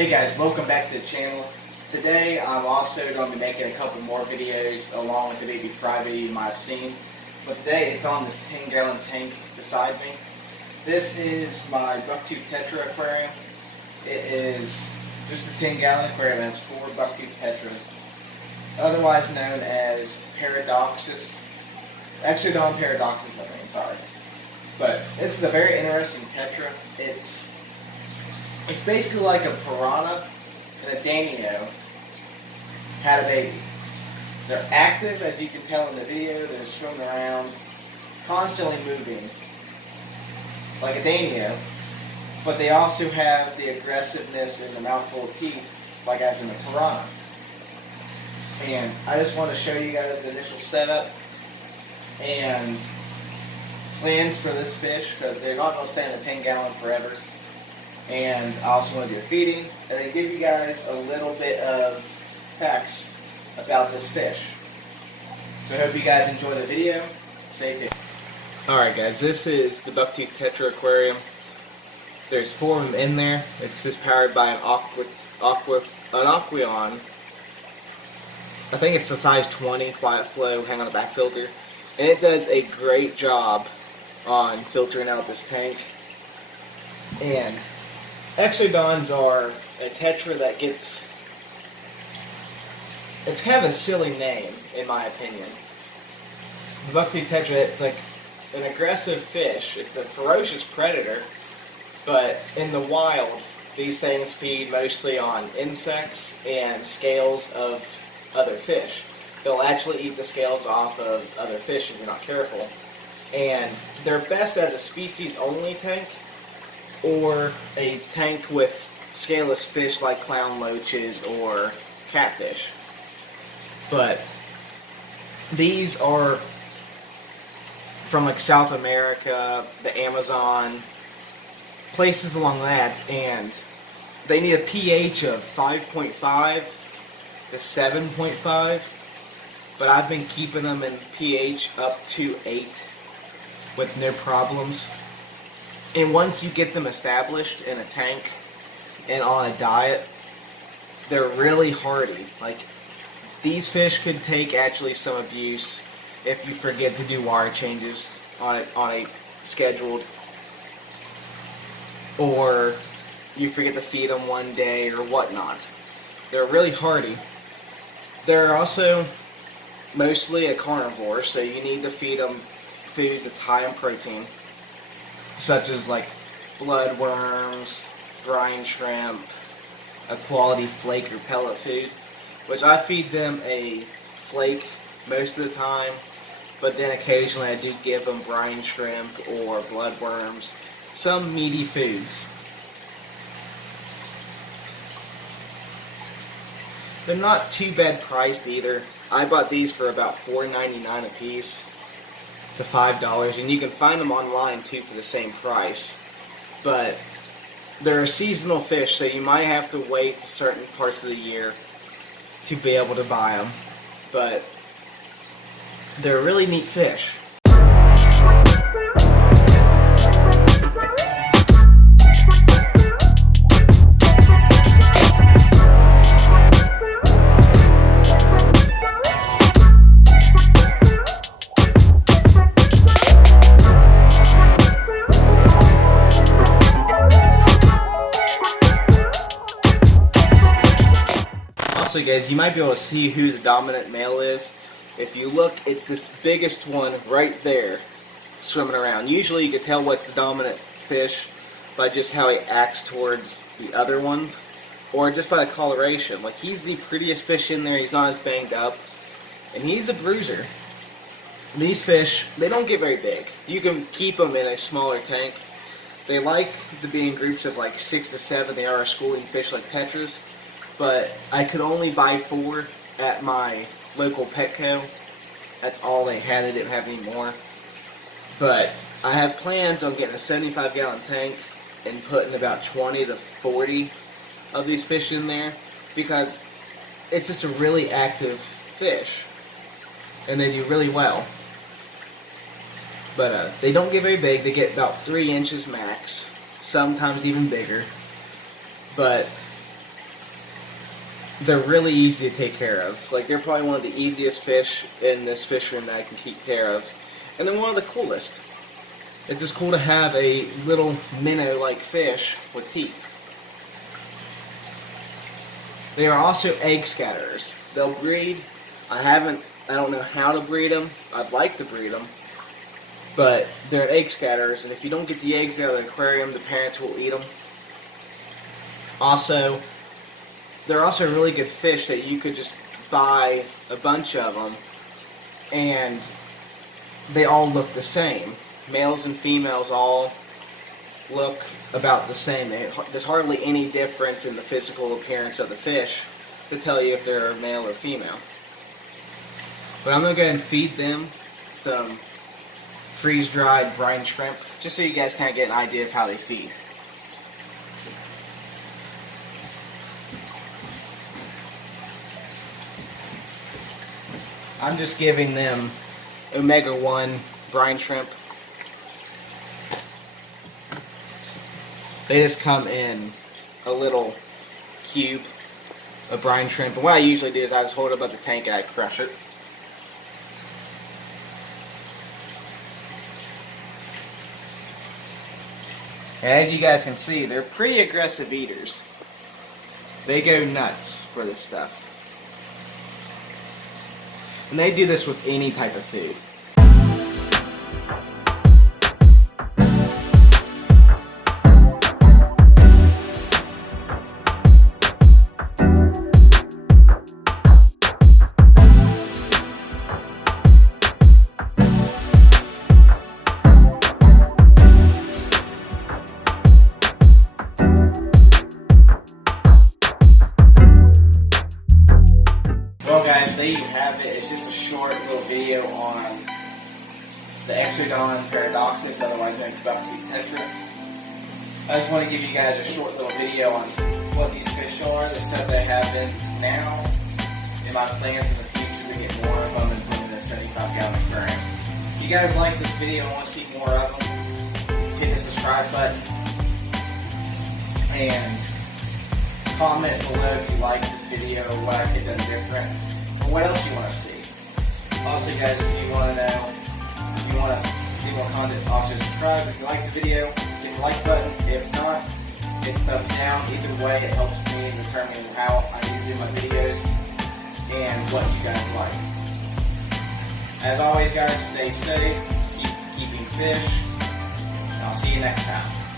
Hey guys, welcome back to the channel. Today I'm also going to be making a couple more videos along with the baby fry video you might have seen. But today it's on this 10-gallon tank beside me. This is my BuckTooth Tetra aquarium. It is just a 10-gallon aquarium that has 4 BuckTooth Tetras, otherwise known as Paradoxus. Actually, not Paradoxus, I mean, sorry. But this is a very interesting Tetra. It's basically like a piranha and a Danio had a baby. They're active, as you can tell in the video. They're swimming around, constantly moving, like a Danio. But they also have the aggressiveness and the mouthful of teeth, like as in a piranha. And I just want to show you guys the initial setup and plans for this fish, because they're not going to stay in the 10-gallon forever. And I also want to do a feeding, and then give you guys a little bit of facts about this fish. So I hope you guys enjoy the video. Stay tuned. Alright guys, this is the BuckTooth Tetra aquarium. There's 4 of them in there. It's just powered by an Aquarium. I think it's the size 20 quiet flow hang on the back filter. And it does a great job on filtering out this tank. And Exodons are a Tetra that gets, it's kind of a silly name in my opinion. The BuckTooth Tetra, it's like an aggressive fish. It's a ferocious predator, but in the wild these things feed mostly on insects and scales of other fish. They'll actually eat the scales off of other fish if you're not careful. And they're best as a species only tank, or a tank with scaleless fish like clown loaches or catfish. But these are from like South America, the Amazon, places along that, and they need a pH of 5.5 to 7.5, but I've been keeping them in pH up to 8 with no problems. And once you get them established in a tank and on a diet, they're really hardy. Like, these fish could take actually some abuse if you forget to do water changes on a scheduled, or you forget to feed them one day or whatnot. They're really hardy. They're also mostly a carnivore, so you need to feed them foods that's high in protein, such as like bloodworms, brine shrimp, a quality flake or pellet food, which I feed them a flake most of the time, but then occasionally I do give them brine shrimp or bloodworms, some meaty foods. They're not too bad priced either. I bought these for about $4.99 a piece to $5, and you can find them online too for the same price. But they're a seasonal fish, so you might have to wait to certain parts of the year to be able to buy them. But they're a really neat fish. Also guys, you might be able to see who the dominant male is. If you look, it's this biggest one right there swimming around. Usually you can tell what's the dominant fish by just how he acts towards the other ones, or just by the coloration. Like, he's the prettiest fish in there, he's not as banged up, and he's a bruiser. These fish, they don't get very big. You can keep them in a smaller tank. They like to be in groups of like 6 to 7. They are a schooling fish like Tetras. But I could only buy 4 at my local Petco. That's all they had. They didn't have any more. But I have plans on getting a 75-gallon tank and putting about 20 to 40 of these fish in there, because it's just a really active fish and they do really well. But they don't get very big. They get about 3 inches max, sometimes even bigger. But they're really easy to take care of. Like, they're probably one of the easiest fish in this fish room that I can keep care of. And they're one of the coolest. It's just cool to have a little minnow-like fish with teeth. They are also egg scatterers. They'll breed. I don't know how to breed them. I'd like to breed them. But they're egg scatterers, and if you don't get the eggs out of the aquarium, the parents will eat them. Also, they're also really good fish that you could just buy a bunch of them, and they all look the same. Males and females all look about the same. There's hardly any difference in the physical appearance of the fish to tell you if they're male or female. But I'm going to go ahead and feed them some freeze-dried brine shrimp, just so you guys kind of get an idea of how they feed. I'm just giving them omega-1 brine shrimp. They just come in a little cube of brine shrimp. And what I usually do is I just hold it above the tank and I crush it. And as you guys can see, they're pretty aggressive eaters. They go nuts for this stuff. And they do this with any type of food. Well guys, there you have it. It's just a short little video on the Exodon paradoxus, otherwise known as BuckTooth Tetra. I just want to give you guys a short little video on what these fish are, the stuff that I have in now, and my plans in the future to get more of them and put in a 75-gallon aquarium. If you guys like this video and want to see more of them, hit the subscribe button and comment below if you like this video or what I could have done different, or what else you want to see. Also guys, if you want to know, if you want to see more content, also subscribe. If you like the video, hit the like button. If not, hit the thumbs down. Either way, it helps me determine how I need to do my videos and what you guys like. As always guys, stay safe, keep keeping fish, and I'll see you next time.